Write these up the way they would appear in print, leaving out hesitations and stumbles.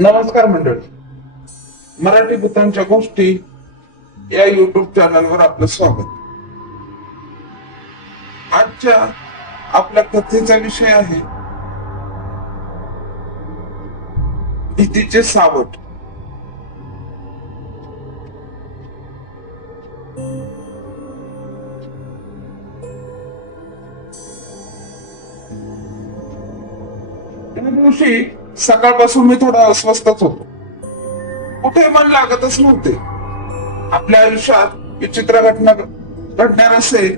नमस्कार मंडळी. मराठी भूतांच्या गोष्टी या युट्यूब चॅनलवर आपलं स्वागत. आजच्या आपल्या कथेचा विषय आहे भीतीचे सावट. त्या दिवशी सकाळपासून मी थोडा अस्वस्थच होतो. कुठे मन लागतच नव्हते. आपल्या आयुष्यात विचित्र घटना घडणार असेल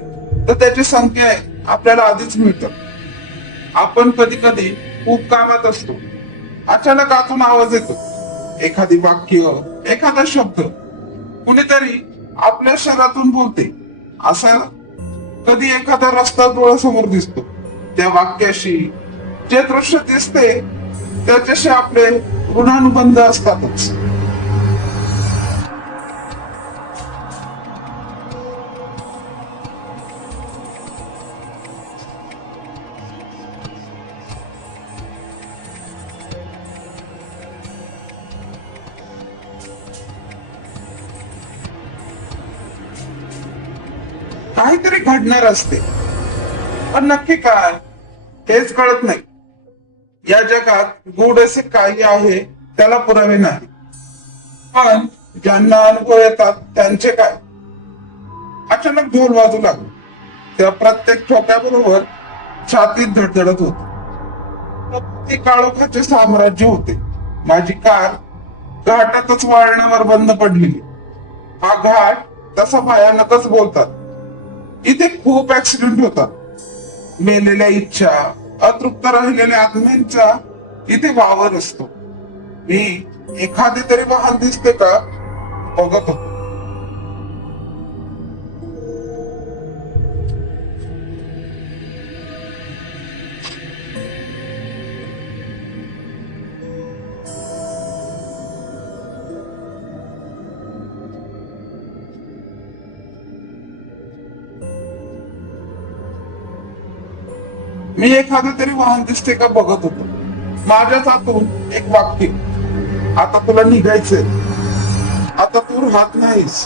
तर त्याची संख्या आपल्याला आधीच मिळतात. आपण कधी कधी खूप कामात असतो, अचानक आतून आवाज येतो, एखादी वाक्य, एखादा शब्द, कुणीतरी आपल्या शहरातून बोलते. असा कधी एखादा रस्ता डोळ्यासमोर दिसतो. त्या वाक्याशी जे दृश्य दिसते त्याच्याशी आपले ऋणानुबंध असतातच. काहीतरी घडणार असते, पण नक्की काय हेच कळत नाही. या जगात गूढ असे काही आहे त्याला पुरावे नाही, पण ज्यांना अनुभव येतात त्यांचे काय. अचानक ढोल वाजू लागले. त्या प्रत्येक ठोक्याबरोबर छातीत धडधडत होत. ते काळोखाचे साम्राज्य होते. माझी कार घाटातच वळणावर बंद पडलेली. हा घाट तसा भयानकच बोलतात. इथे खूप ऍक्सिडेंट होतात. मेलेल्या इच्छा, अतृप्त राहिलेल्या आत्म्यांचा इथे वावर असतो. मी एखादे तरी वाहन दिसते का बघत होतो. मी एखादं तरी वाहन दिसते का बघत होतो. माझ्याच हातून एक वाक्य, आता तुला निघायचंय, आता तू राहत नाहीस.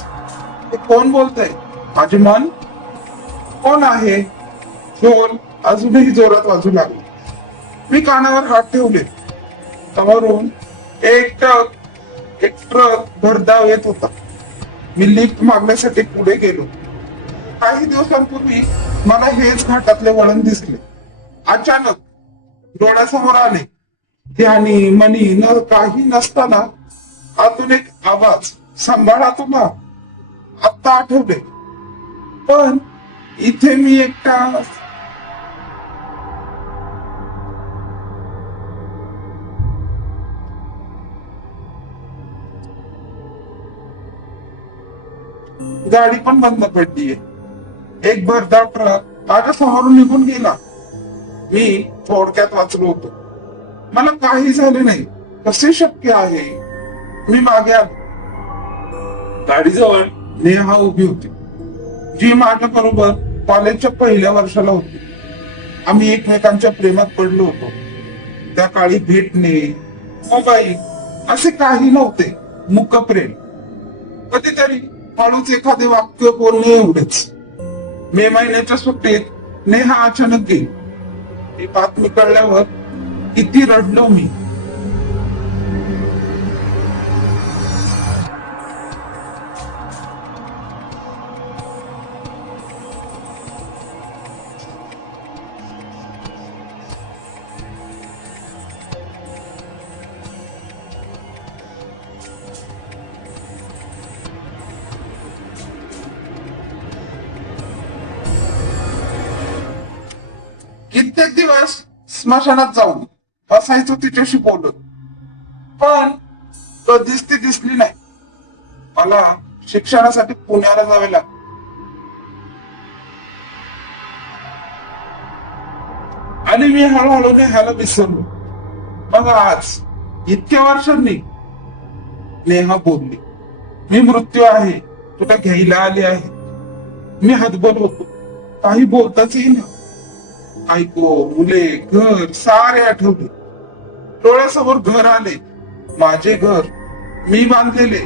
हे कोण बोलतय? माझे मन? कोण आहे? ढोल अजूनही जोरात वाजू लागले. मी कानावर हात ठेवले. समोरून एक ट्रक भरधाव येत होता. मी लिफ्ट मागण्यासाठी पुढे गेलो. काही दिवसांपूर्वी मला हेच घाटातले वळण दिसले. अचानक डोळ्यासमोर आले. ध्यानी मनी न काही नसताना आतून एक आवाज, सांभाळा तुम्हा. आत्ता आठवले, पण इथे मी एकटा. गाडी पण बंद पडलीये. एक भरधाव ट्रक माझ्या समोरून निघून गेला. मी थोडक्यात वाचलो होतो. मला काही झाले नाही. कसे शक्य आहे? मी मागे आलो. गाडीजवळ नेहा उभी होती, जी माझ्या बरोबर कॉलेजच्या पहिल्या वर्षाला होती. आम्ही एकमेकांच्या प्रेमात पडलो होतो. त्या काळी भेटणे, मोबाईल असे काही नव्हते. मुक प्रेम, कधीतरी हळूच एखादे वाक्य बोलणे, एवढेच. मे महिन्याच्या सुट्टीत नेहा अचानक गेली. ही बातमी कळल्यावर किती रडलो मी. कित्येक दिवस स्मशानात जाऊन बसायचो तिच्याशी बोलत, पण कधीच ती दिसली नाही. मला शिक्षणासाठी पुण्याला जावे लागले. आणि मी हळूहळू नेहाला विसरलो. मग आज इतक्या वर्षांनी नेहा बोलली, मी मृत्यू आहे, तुला घ्यायला आले आहे. मी हतबल होतो. काही बोलताच येईना. बायको, मुले, घर सारे आठवले. डोळ्यासमोर घर आले. माझे घर मी बांधलेले.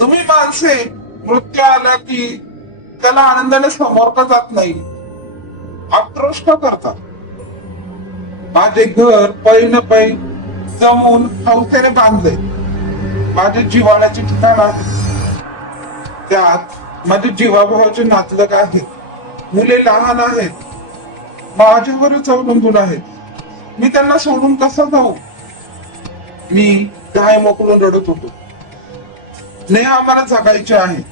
तुम्ही माणसे मृत्यू आला की त्याला आनंदाने समोर का जात नाही, आक्रोश का करता? माझे घर पै न पै जमून हौसेने बांधले. माझे जिव्हाळ्याचे ठिकाण आहे, त्यात माझे जीवाभावाचे नातलग आहेत. मुले लहान आहेत, माझ्यावरच अवलंबून आहेत. मी त्यांना सोडून कसं जाऊ? मी काय मोकळून रडत होतो. नेहा मला जगायचे आहे.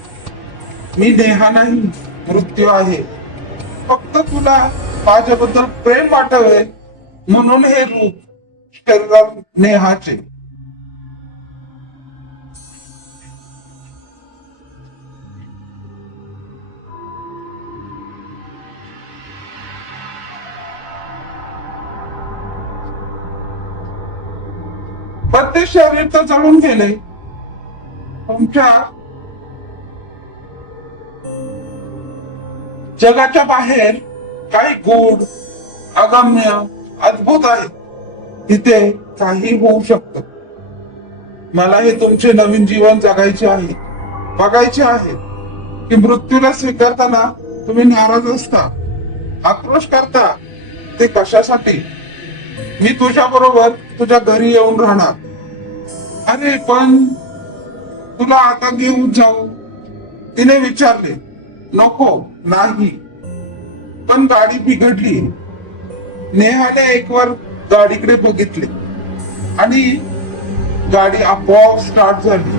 मी नेहा नाही, मृत्यू आहे. फक्त तुला माझ्याबद्दल प्रेम वाटावे म्हणून हे रूप शरीरात नेहाचे. पण ते शरीर तर जळून गेले. तुमच्या जगाच्या बाहेर काही गूढ, अगम्य, अद्भुत आहे. तिथे काही होऊ शकतं. मला हे तुमचे नवीन जीवन जगायचे आहे. बघायचे आहे की मृत्यूला स्वीकारताना तुम्ही नाराज असता, आक्रोश करता. ते कशासाठी? मी तुझ्या बरोबर तुझ्या घरी येऊन राहणार. अरे पण तुला आता घेऊन जाऊ? तिने विचारले. नको, नाही. पण गाडी बिघडली. नेहाने एकवर गाडीकडे बघितले आणि गाडी आपोआप स्टार्ट झाली.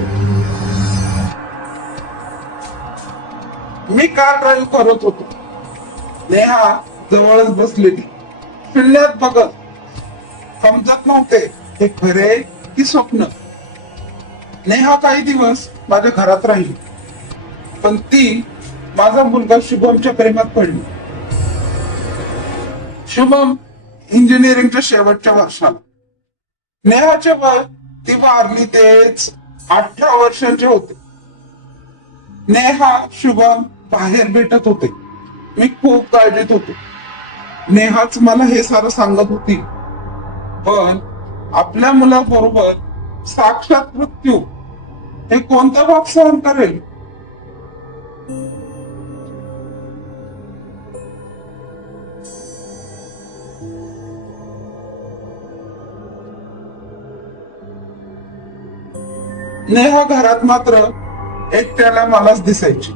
मी कार ड्राईव्ह करत होतो. नेहा जवळच बसलेली, फिरण्यात बघत. समजत नव्हते हे खरे की स्वप्न. नेहा काही दिवस माझ्या घरात राहिली, पण ती माझा मुलगा शुभमच्या प्रेमात पडली. शुभम इंजिनिअरिंगच्या शेवटच्या वर्षाला. नेहाचे वय ती वारली तेच 18 वर्षांचे होते. नेहा शुभम बाहेर भेटत होते. मी खूप काळजीत होतो. नेहाच मला हे सारं सांगत होती. पण आपल्या मुलाबरोबर साक्षात मृत्यू हे कोणता भाग सहन करेल? नेहा घरात मात्र एकट्याला मलाच दिसायची.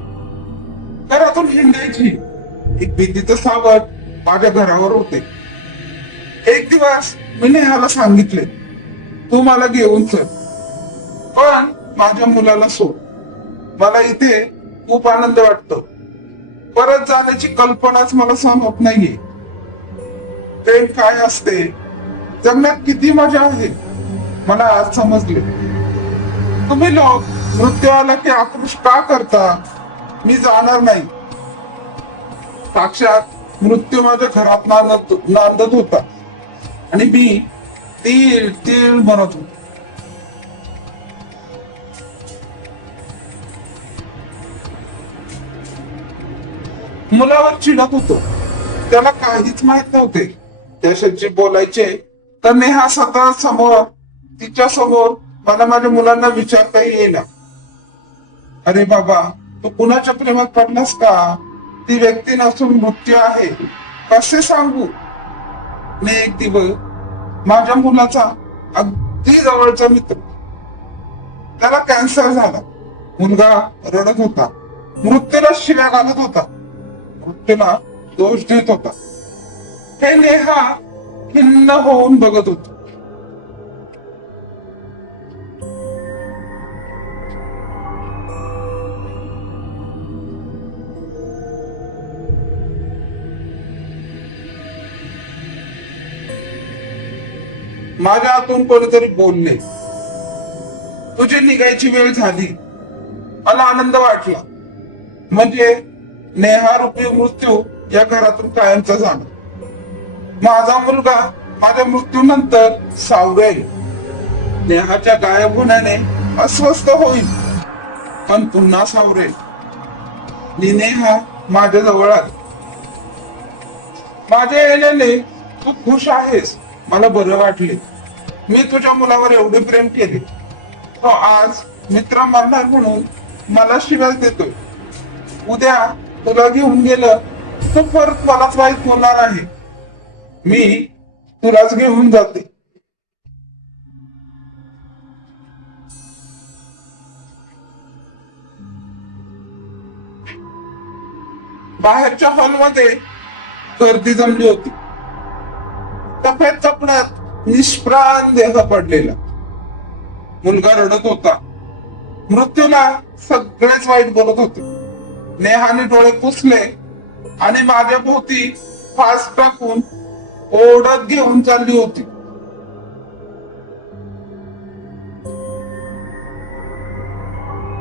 घरातून हिंडायची. एक भीतीचं सावट माझ्या घरावर होते. एक दिवस मी नेहाला सांगितले, तू मला घेऊन चल, पण माझ्या मुलाला सोड. मला इथे खूप आनंद वाटतो. परत जाण्याची कल्पनाच मला सहन होत नाहीये. प्रेम काय असते, जगण्यात किती मजा आहे, मला आज समजले. तुम्ही लोक मृत्यू आला की आक्रोश का करता? मी जाणार नाही. साक्षात मृत्यू माझ्या घरात नांदत होता आणि मी तीळ तीळ म्हणत होतो. मुलावर चिडत होतो. त्याला काहीच माहित नव्हते. त्याशी बोलायचे तर नेहा स्वतः समोर, तिच्या समोर मला माझ्या मुलांना विचारता येईना. अरे बाबा, तू कुणाच्या प्रेमात पडलास का? ती व्यक्ती नसून मृत्यू आहे, कसे सांगू? मी एक दिवस माझ्या मुलाचा अगदी जवळचा मित्र, त्याला कॅन्सर झाला. मुलगा रडत होता. मृत्यूला शिव्या घालत होता. मृत्यूला दोष देत होता. हे नेहा खिन्न होऊन बघत होती. माझ्या हातून कोणीतरी बोलले, तुझी निघायची वेळ झाली. मला आनंद वाटला. म्हणजे नेहा रूपी मृत्यू या घरातून कायमचा जाणार. माझा मुलगा माझ्या मृत्यूनंतर सावरेल. नेहाच्या गायब होण्याने अस्वस्थ होईल, पण पुन्हा सावरेल. नेहा माझ्या जवळ आली. माझ्या येण्याने तू खुश आहेस, मला बरं वाटले. मी तुझ्या मुलावर एवढे प्रेम केले, तो आज मित्र मारणार म्हणून मला शिव्याच देतोय. उद्या तुला घेऊन गेलं तर परत मलाच वाईट होणार आहे. मी तुलाच घेऊन जाते. बाहेरच्या हॉलमध्ये गर्दी जमली होती. सफेद कपड्यात निष्प्राण देह पडलेला मुलगा रडत होता. मृत्यूला सगळेच वाईट बोलत होते. नेहाने डोळे पुसले आणि माझ्या भोवती फास टाकून ओढत घेऊन चालली होती.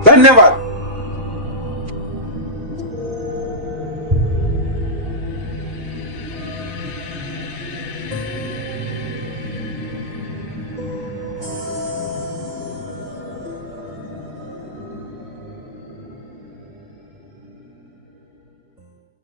धन्यवाद.